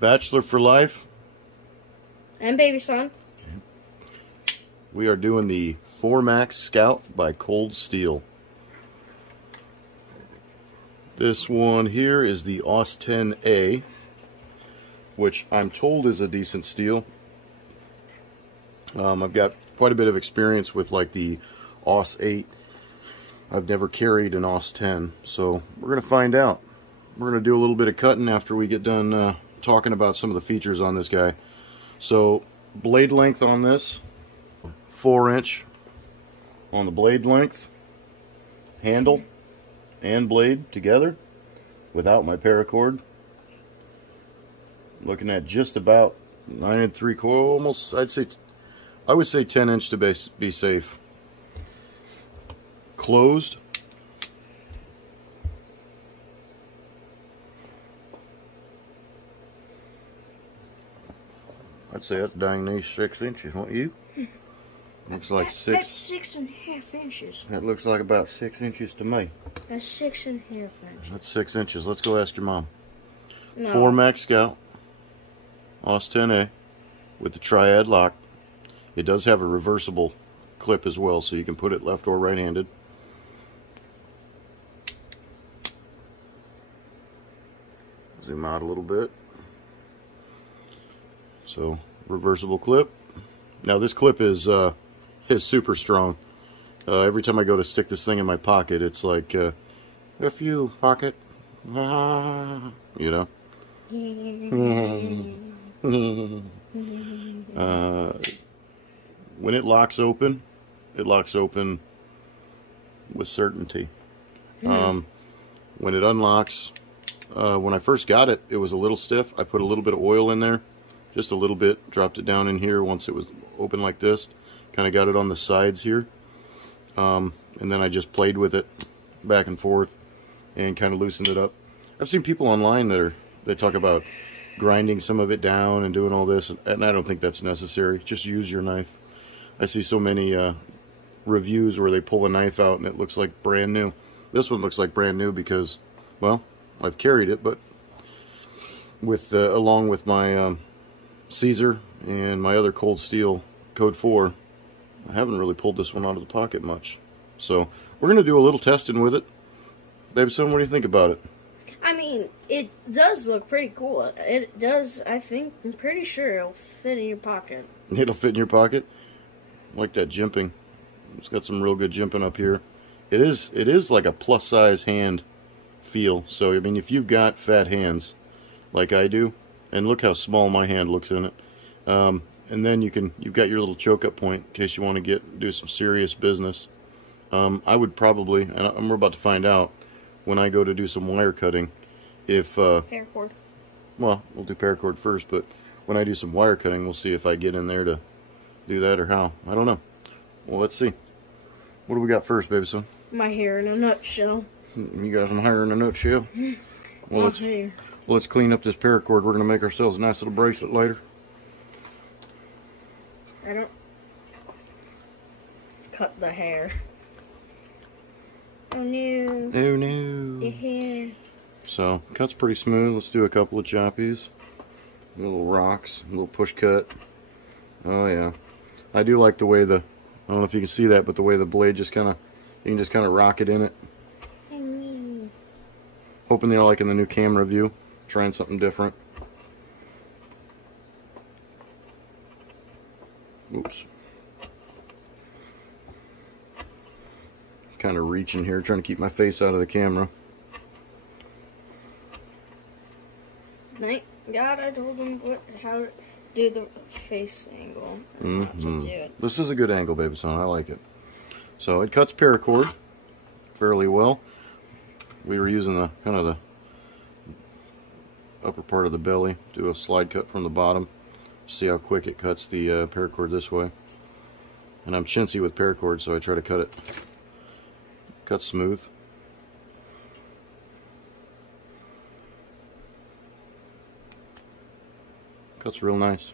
Bachelor for Life and Babyson. We are doing the 4MAX Scout by Cold Steel. This one here is the AUS10A, which I'm told is a decent steel. I've got quite a bit of experience with like the AUS8. I've never carried an AUS10, so we're going to find out. We're going to do a little bit of cutting after we get done talking about some of the features on this guy. So, blade length on this, 4" on the blade length, handle and blade together without my paracord. Looking at just about 9 3/4, almost, I would say 10" to be safe. Closed. I'd say that's dang near 6 inches, won't you? Looks like That's 6.5 inches. That looks like about 6 inches to me. That's 6.5 inches. That's 6 inches. Let's go ask your mom. No. 4MAX Scout, AUS10A, with the triad lock. It does have a reversible clip as well, so you can put it left or right-handed. Zoom out a little bit. So, reversible clip. Now this clip is super strong. Every time I go to stick this thing in my pocket, it's like, F you, pocket. Ah, you know. When it locks open with certainty. When it unlocks, when I first got it, it was a little stiff. I put a little bit of oil in there, just a little bit, dropped it down in here once it was open like this. Kind of got it on the sides here. And then I just played with it back and forth and kind of loosened it up. I've seen people online that talk about grinding some of it down and doing all this, and I don't think that's necessary. Just use your knife. I see so many reviews where they pull a knife out and it looks like brand new. This one looks like brand new because, well, I've carried it, but with along with my Caesar and my other Cold Steel Code 4, I haven't really pulled this one out of the pocket much. So we're going to do a little testing with it. Babyson, what do you think about it? I mean, it does look pretty cool. It does, I think, I'm pretty sure it'll fit in your pocket. It'll fit in your pocket? I like that jimping. It's got some real good jimping up here. It is like a plus size hand feel. So, I mean, if you've got fat hands like I do, and look how small my hand looks in it. And then you've got your little choke up point in case you want to do some serious business. I would probably, and we're about to find out when I go to do some wire cutting, if Paracord. Well, we'll do paracord first, but when I do some wire cutting, we'll see if I get in there to do that or how. I don't know. Well, let's see. What do we got first, Babyson? My hair in a nutshell. You got some hair in a nutshell? Well, let's clean up this paracord. We're going to make ourselves a nice little bracelet later. I don't cut the hair. Oh no. Oh no. The hair. So, cut's pretty smooth. Let's do a couple of choppies. Little rocks, a little push cut. Oh yeah. I do like the way I don't know if you can see that, but the way the blade just kind of, you can just kind of rock it in it. Hoping they're liking the new camera view. Trying something different. Oops. Kind of reaching here, trying to keep my face out of the camera. Thank God I told them how to do the face angle. Not to do it. This is a good angle, Babyson. I like it. So it cuts paracord fairly well. We were using the kind of the upper part of the belly. Do a slide cut from the bottom. See how quick it cuts the paracord this way. And I'm chintzy with paracord, so I try to cut it smooth. Cuts real nice.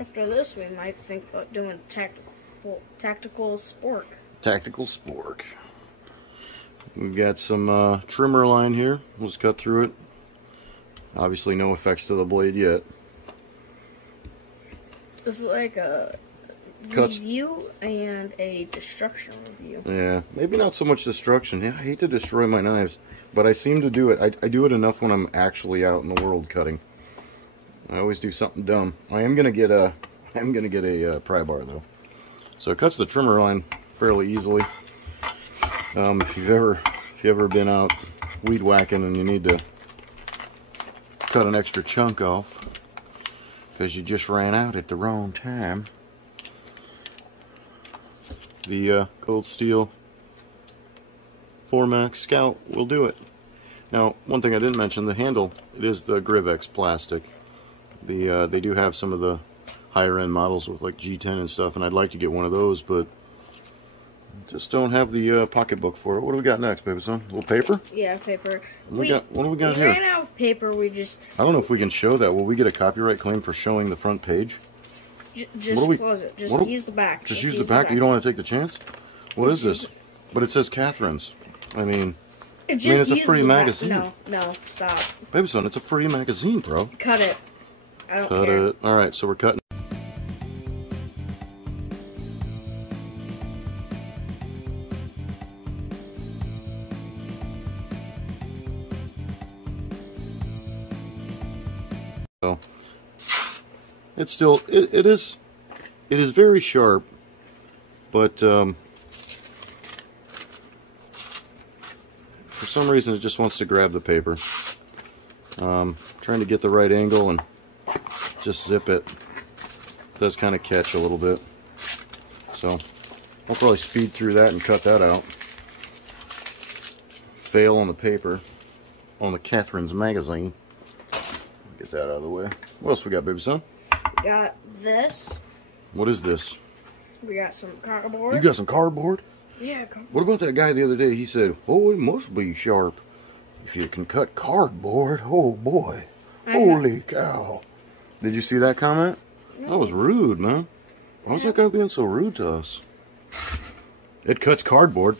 After this, we might think about doing tactical spork. Tactical spork. We've got some trimmer line here. We'll just cut through it. Obviously no effects to the blade yet. This is like a review and a destruction review. Yeah, maybe not so much destruction. Yeah, I hate to destroy my knives, but I seem to do it. I do it enough when I'm actually out in the world cutting. I always do something dumb. I am gonna get a pry bar though. So it cuts the trimmer line fairly easily. If you've ever been out weed whacking and you need to cut an extra chunk off because you just ran out at the wrong time, the Cold Steel 4MAX Scout will do it. Now, one thing I didn't mention, the handle, it is the Grivex plastic. They do have some of the higher end models with like G10 and stuff, and I'd like to get one of those, but just don't have the pocketbook for it. What do we got next, Babyson? A little paper? Yeah, paper. What do we got here? We ran out of paper. I don't know if we can show that. Will we get a copyright claim for showing the front page? Just close it. Just use the back. Just use the back? You don't want to take the chance? What is this? But it says Catherine's. I mean, it's a free magazine. No, stop. Babyson, it's a free magazine, bro. Cut it. I don't care. Cut it. Alright, so we're cutting. So it's still it is very sharp, but for some reason it just wants to grab the paper. Trying to get the right angle and just zip it. It does kind of catch a little bit, so I'll probably speed through that and cut that out. Fail on the paper on the Catherine's magazine. Get that out of the way. What else we got, Babyson? We got this. What is this? We got some cardboard. You got some cardboard? Yeah. Cardboard. What about that guy the other day? He said, "Oh, it must be sharp if you can cut cardboard." Oh boy! Holy cow! Did you see that comment? No. That was rude, man. Why was that guy being so rude to us? It cuts cardboard.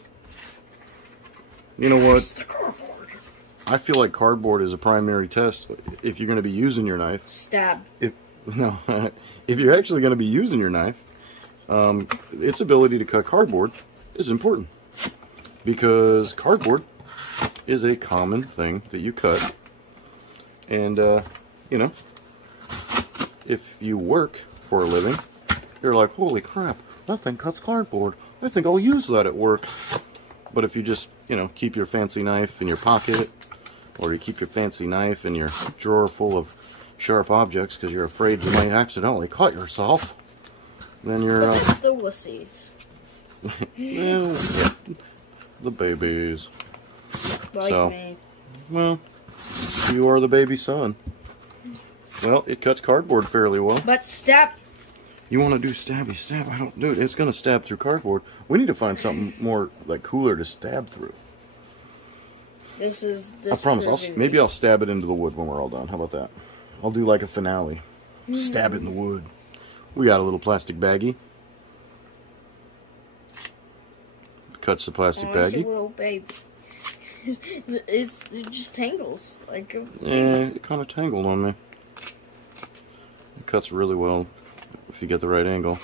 You know what? I feel like cardboard is a primary test if you're going to be using your knife. Stab. If you're actually going to be using your knife, its ability to cut cardboard is important, because cardboard is a common thing that you cut, and you know, if you work for a living, you're like, holy crap, that thing cuts cardboard. I think I'll use that at work. But if you just, you know, keep your fancy knife in your pocket, or you keep your fancy knife in your drawer full of sharp objects because you're afraid you might accidentally cut yourself, then you're the wussies. Well, yeah, the babies. Like so, me. Well, you are the baby son. Well, it cuts cardboard fairly well. But stab. You want to do stabby stab? I don't do it. It's going to stab through cardboard. We need to find something more like cooler to stab through. I promise. Maybe I'll stab it into the wood when we're all done. How about that? I'll do like a finale. Stab it in the wood. We got a little plastic baggie. Cuts the plastic baggie. It's a little baby. It just tangles like. Yeah, it kind of tangled on me. It cuts really well if you get the right angle.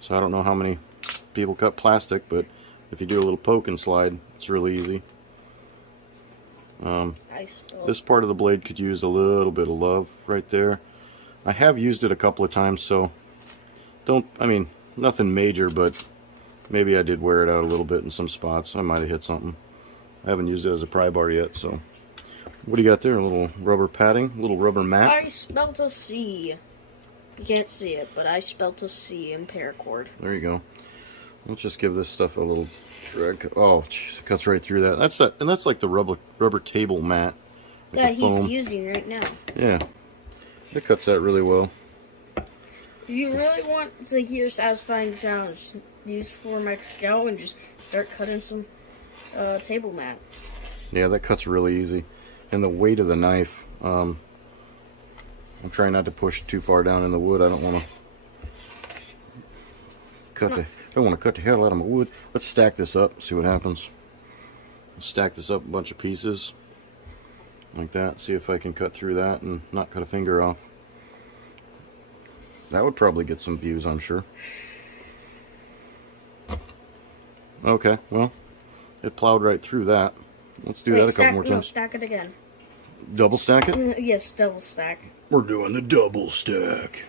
So I don't know how many people cut plastic, but if you do a little poke and slide, it's really easy. This part of the blade could use a little bit of love right there. I have used it a couple of times, so I mean, nothing major, but maybe I did wear it out a little bit in some spots. I might have hit something. I haven't used it as a pry bar yet, so. What do you got there? A little rubber padding? A little rubber mat? I spelt a C. You can't see it, but I spelt a C in Paracord. There you go. Let's just give this stuff a little drag. Oh, jeez, it cuts right through that. And that's like the rubber table mat. Yeah, he's using right now. Yeah, it cuts that really well. If you really want to hear satisfying sounds, use 4MAX Scout and just start cutting some table mat. Yeah, that cuts really easy. And the weight of the knife, I'm trying not to push too far down in the wood. I don't want to Don't want to cut the hell out of my wood. Let's stack this up, see what happens. Stack this up a bunch of pieces like that. See if I can cut through that and not cut a finger off. That would probably get some views, I'm sure. Okay, well, it plowed right through that. Let's do that a couple more times. No, stack it again. Double stack it? Yes, double stack. We're doing the double stack.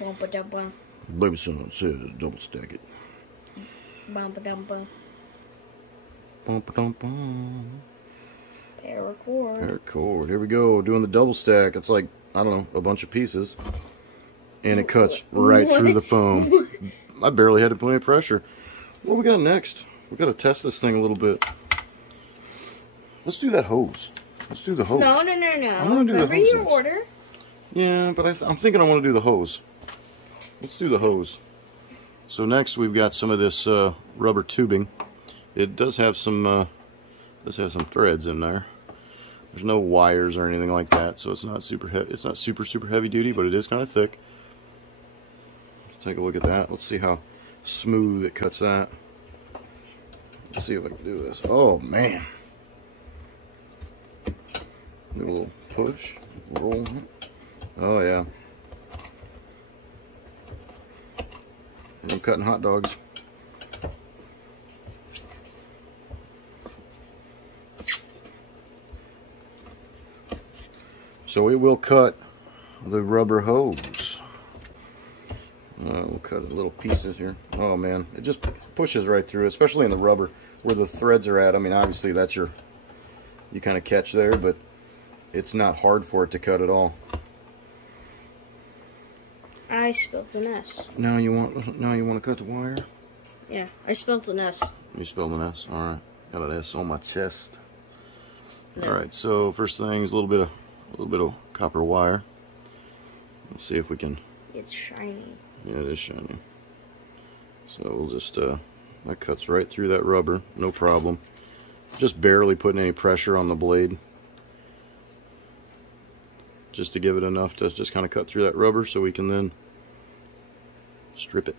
Bum-ba-dum-bum. Babyson says double stack it. Bum-ba-dum-bum. Bum-ba-dum-bum. Paracord. Paracord. Here we go. Doing the double stack. It's like, I don't know, a bunch of pieces. And it cuts right through the foam. I barely had to put any pressure. What we got next? We got to test this thing a little bit. Let's do that hose. Let's do the hose. No. I'm going to do the hose. Remember your order? Yeah, but I'm thinking I want to do the hose. Let's do the hose. So next we've got some of this rubber tubing. It does have some threads in there. There's no wires or anything like that, so it's not super heavy. It's not super heavy duty, but it is kind of thick. Let's take a look at that. Let's see how smooth it cuts that. Let's see if I can do this. Oh man! Do a little push, roll. Oh yeah. I'm cutting hot dogs. So it will cut the rubber hose. We'll cut little pieces here. Oh man, it just pushes right through, especially in the rubber where the threads are at. I mean, obviously that's you kind of catch there, but it's not hard for it to cut at all. I spilled an S. Now you want to cut the wire? Yeah, I spilled an S. You spilled an S. All right, got an S on my chest. No. All right, so first thing is a little bit of copper wire. Let's see if we can. It's shiny. Yeah, it is shiny. So we'll just that cuts right through that rubber, no problem. Just barely putting any pressure on the blade, just to give it enough to just kind of cut through that rubber, so we can then strip it.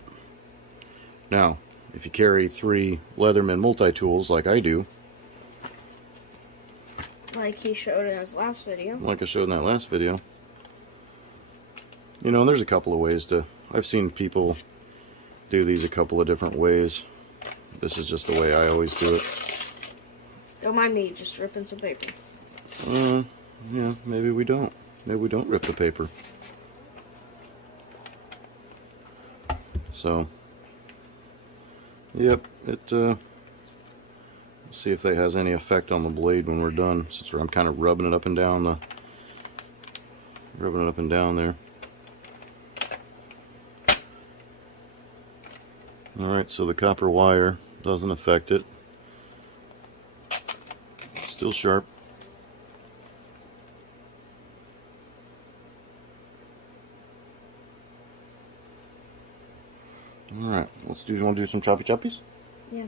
Now, if you carry 3 Leatherman multi-tools like I do, like he showed in his last video. Like I showed in that last video. You know, there's a couple of ways to... I've seen people do these a couple of different ways. This is just the way I always do it. Don't mind me just ripping some paper. Yeah, maybe we don't. Maybe we don't rip the paper. So, yep, let's see if that has any effect on the blade when we're done, since I'm kind of rubbing it up and down there. Alright, so the copper wire doesn't affect it. Still sharp. Alright, do you want to do some choppy choppies? Yeah.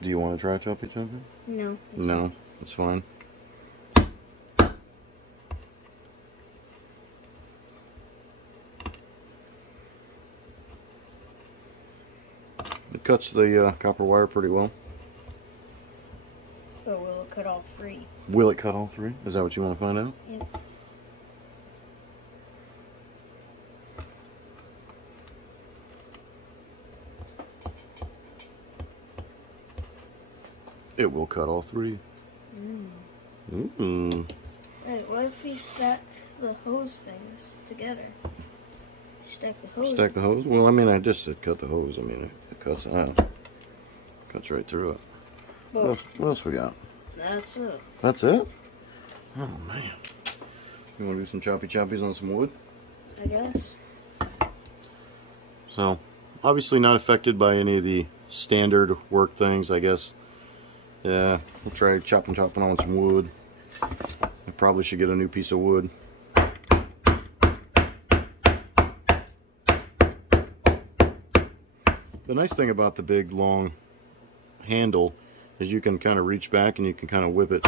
Do you want to try choppy choppy? No. No, it's fine. It cuts the copper wire pretty well. But will it cut all 3? Will it cut all 3? Is that what you want to find out? Yep. It will cut all 3. Wait, what if we stack the hose things together? Stack the hose. Stack the hose? Well, I mean, I just said cut the hose. I mean, it cuts out. Cuts right through it. Well, What else we got? That's it. That's it? Oh, man. You want to do some choppy choppies on some wood? I guess. So, obviously not affected by any of the standard work things, I guess. Yeah, we'll try chopping on some wood. I probably should get a new piece of wood. The nice thing about the big long handle is you can kind of reach back and you can kind of whip it.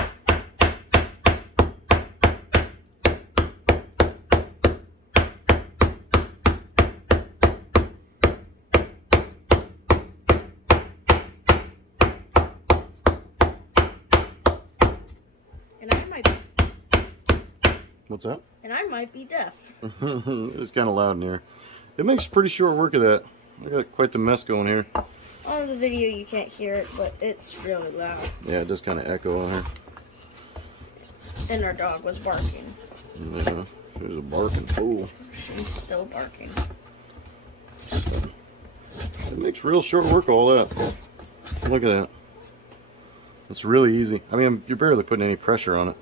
What's that? And I might be deaf. It's kind of loud in here. It makes pretty short work of that. I got quite the mess going here. On the video you can't hear it, but it's really loud. Yeah, it does kind of echo on here. And our dog was barking. Yeah, she was a barking fool. She's still barking. So, it makes real short work of all that. Look at that. It's really easy. I mean, you're barely putting any pressure on it.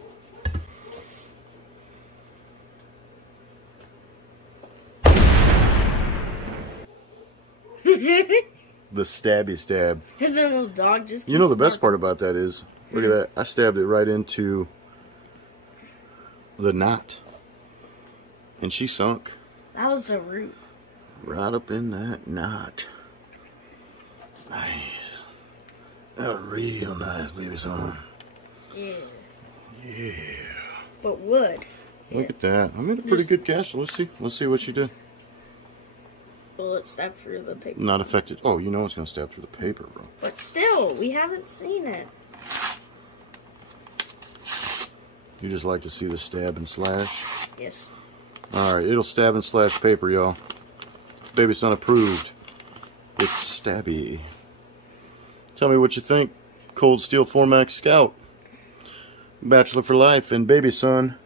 The stabby stab. And then the dog just keeps You know the best barking. part about that is, look at that. I stabbed it right into the knot. And she sunk. That was the root. Right up in that knot. Nice. That was real nice, Babyson. Yeah. Yeah. But wood. Look at that. I made a pretty good cast. Let's see. Let's see what she did. Will it stab through the paper? Not affected. Oh, you know it's going to stab through the paper, bro. But still, we haven't seen it. You just like to see the stab and slash? Yes. Alright, it'll stab and slash paper, y'all. Babyson approved. It's stabby. Tell me what you think. Cold Steel 4 Max Scout. Bachelor for life and Babyson.